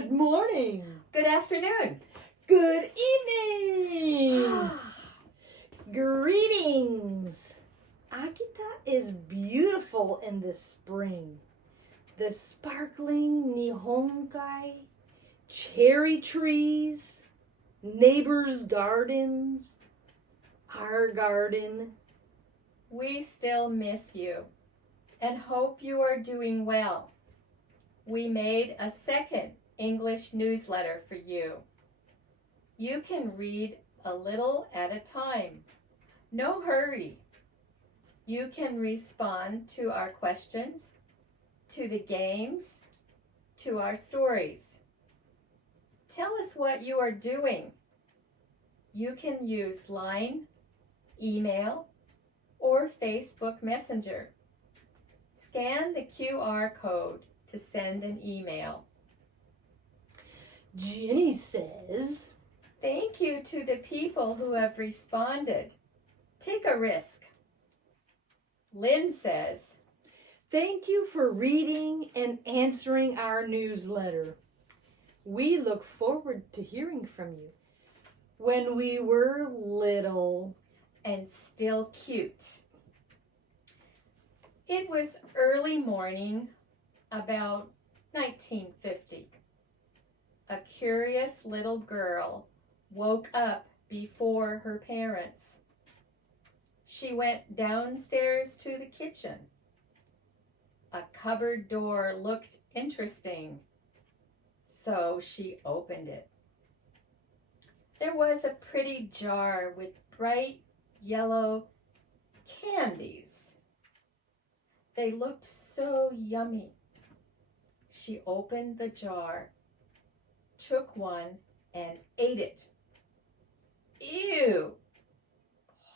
Good morning. Good afternoon. Good evening. Greetings. Akita is beautiful in the spring. The sparkling nihongai, cherry trees, neighbors' gardens, our garden. We still miss you and hope you are doing well. We made a second English newsletter for you. You can read a little at a time. No hurry. You can respond to our questions, to the games, to our stories. Tell us what you are doing. You can use Line, email, or Facebook Messenger. Scan the QR code to send an email. Ginny says, Thank you to the people who have responded. Take a risk. Lynn says, thank you for reading and answering our newsletter. We look forward to hearing from you. When we were little and still cute. It was early morning, about 1950. A curious little girl woke up before her parents. She went downstairs to the kitchen. A cupboard door looked interesting, so she opened it. There was a pretty jar with bright yellow candies. They looked so yummy. She opened the jar, took one, and ate it. Ew!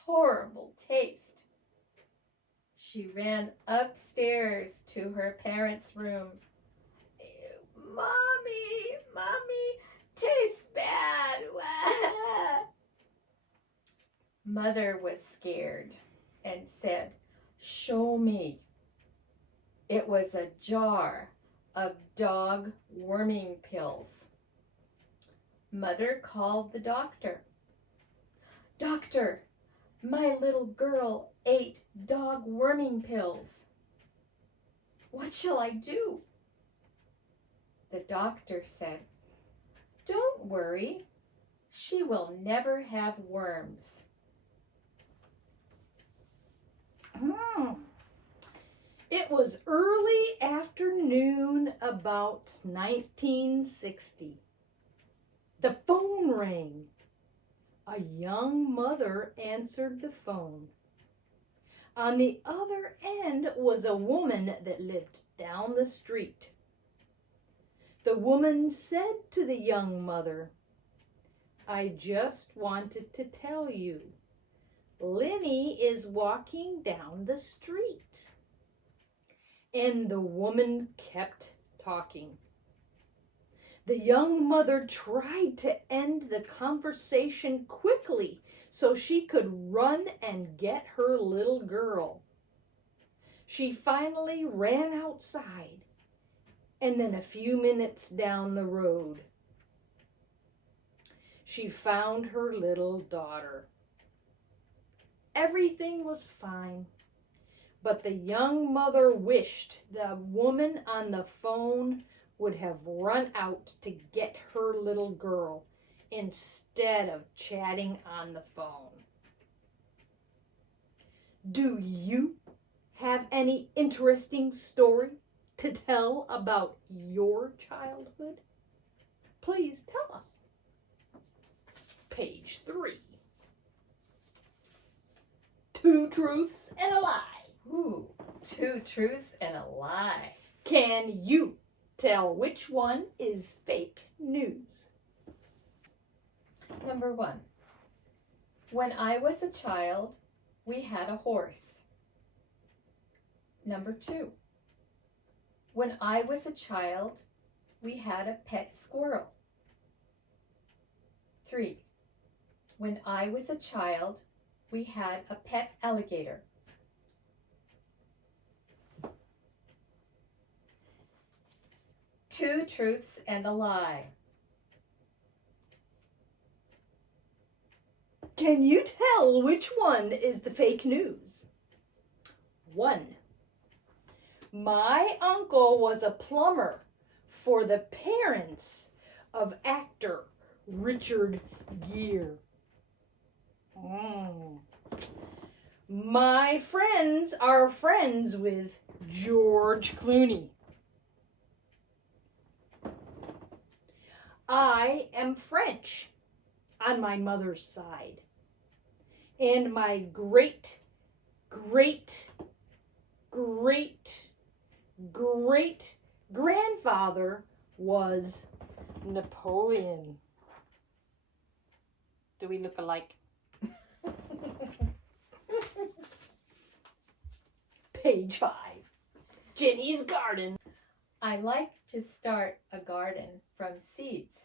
Horrible taste. She ran upstairs to her parents' room. Ew, Mommy, tastes bad. Mother was scared and said, show me. It was a jar of dog worming pills. Mother called the doctor. Doctor, my little girl ate dog worming pills. What shall I do? The doctor said, don't worry. She will never have worms. It was early afternoon, about 1960. The phone rang. A young mother answered the phone. On the other end was a woman that lived down the street. The woman said to the young mother, I just wanted to tell you, Lynne is walking down the street. And the woman kept talking. The young mother tried to end the conversation quickly so she could run and get her little girl. She finally ran outside and then a few minutes down the road, she found her little daughter. Everything was fine. But the young mother wished the woman on the phone would have run out to get her little girl instead of chatting on the phone. Do you have any interesting story to tell about your childhood? Please tell us. Page 3. 2 truths and a lie. Ooh, 2 truths and a lie. Can you tell which one is fake news? Number 1. When I was a child, we had a horse. Number 2. When I was a child, we had a pet squirrel. 3. When I was a child, we had a pet alligator. 2 truths and a lie. Can you tell which one is the fake news? 1. My uncle was a plumber for the parents of actor Richard Gere. My friends are friends with George Clooney. I am French on my mother's side, and my great grandfather was Napoleon. Do we look alike? Page 5. Ginny's garden. I like to start a garden from seeds.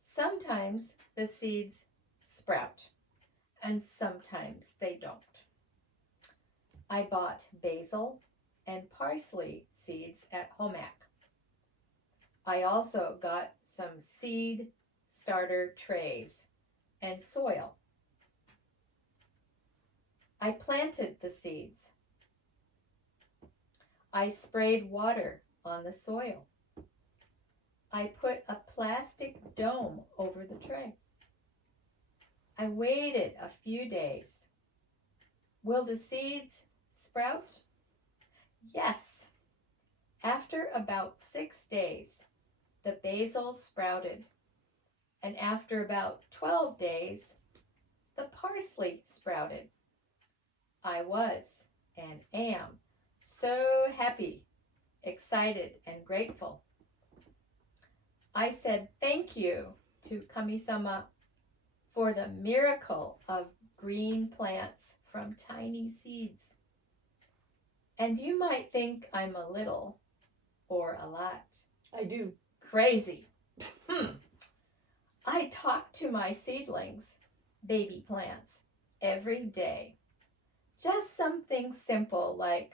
Sometimes the seeds sprout, and sometimes they don't. I bought basil and parsley seeds at home ec. I also got some seed starter trays and soil. I planted the seeds. I sprayed water on the soil. I put a plastic dome over the tray. I waited a few days. Will the seeds sprout? Yes. After about 6 days, the basil sprouted. And after about 12 days, the parsley sprouted. I was and am so happy, excited, and grateful. I said thank you to Kami-sama for the miracle of green plants from tiny seeds. And you might think I'm a little or a lot I do. crazy. I talk to my seedlings, baby plants, every day. Just something simple like,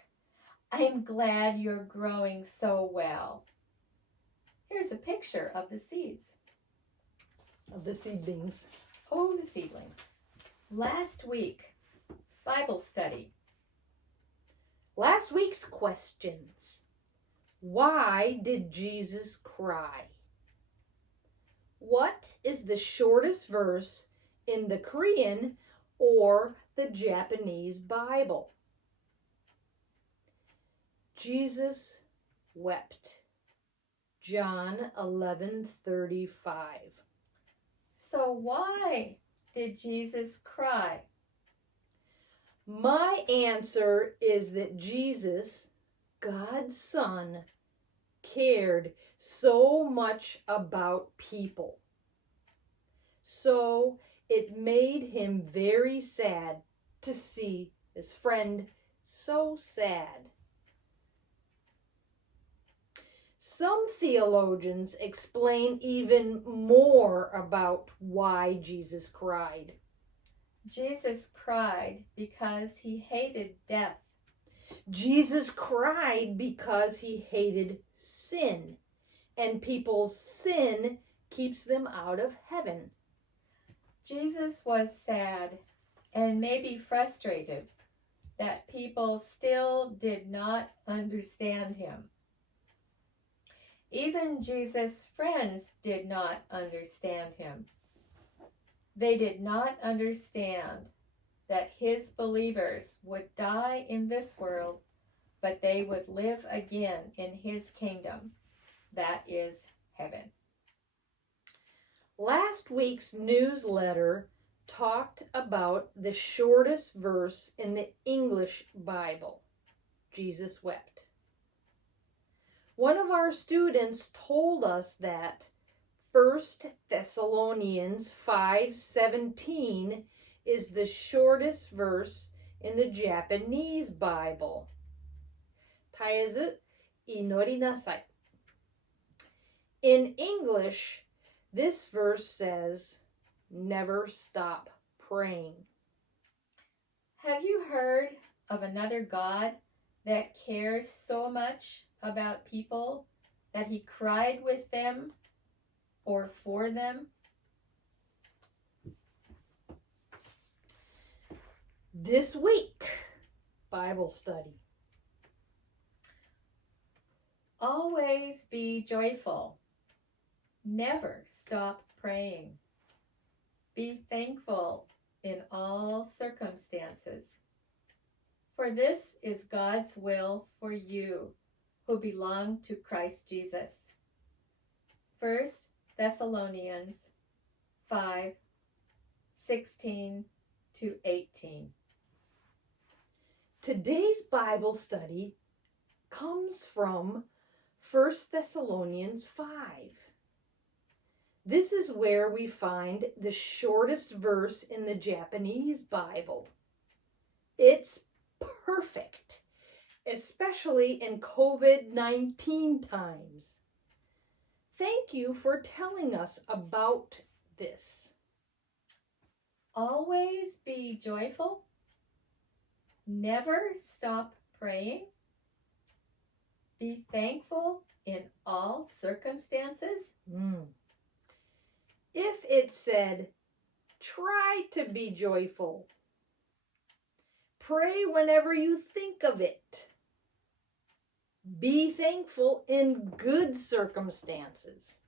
I'm glad you're growing so well. Here's a picture of the seeds. Of the seedlings. Oh, the seedlings. Last week, Bible study. Last week's questions. Why did Jesus cry? What is the shortest verse in the Korean or the Japanese Bible? Jesus wept. John 11:35. So why did Jesus cry? My answer is that Jesus, God's Son, cared so much about people. So it made him very sad to see his friend so sad. Some theologians explain even more about why Jesus cried. Jesus cried because he hated death. Jesus cried because he hated sin, and people's sin keeps them out of heaven. Jesus was sad and maybe frustrated that people still did not understand him. Even Jesus' friends did not understand him. They did not understand that his believers would die in this world, but they would live again in his kingdom. That is heaven. Last week's newsletter talked about the shortest verse in the English Bible. Jesus wept. One of our students told us that 1 Thessalonians 5:17 is the shortest verse in the Japanese Bible. 絶えず祈りなさい. In English, this verse says, never stop praying. Have you heard of another God that cares so much about people that he cried with them or for them? This week, Bible study. Always be joyful. Never stop praying. Be thankful in all circumstances. For this is God's will for you who belong to Christ Jesus. 1 Thessalonians 5:16-18. Today's Bible study comes from 1 Thessalonians 5. This is where we find the shortest verse in the Japanese Bible. It's perfect, especially in COVID-19 times. Thank you for telling us about this. Always be joyful. Never stop praying. Be thankful in all circumstances. If it said, try to be joyful, pray whenever you think of it, be thankful in good circumstances,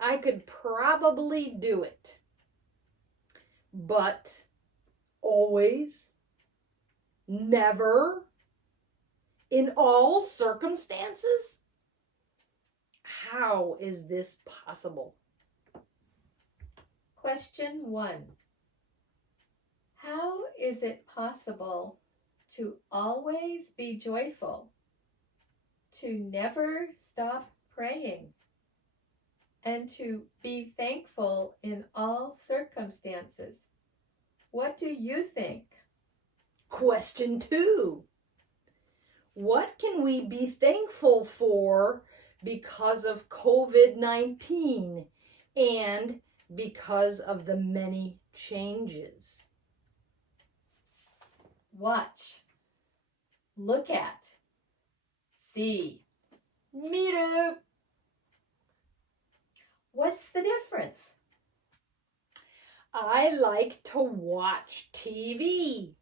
I could probably do it. But always, never, in all circumstances? How is this possible? Question 1. How is it possible to always be joyful, to never stop praying, and to be thankful in all circumstances? What do you think? Question 2. What can we be thankful for because of COVID-19 and because of the many changes? Watch, look at, see, miru. What's the difference? I like to watch TV.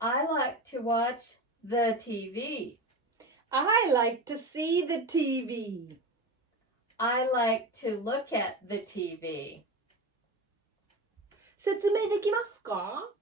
I like to watch the TV. I like to see the TV. I like to look at the TV. 説明できますか？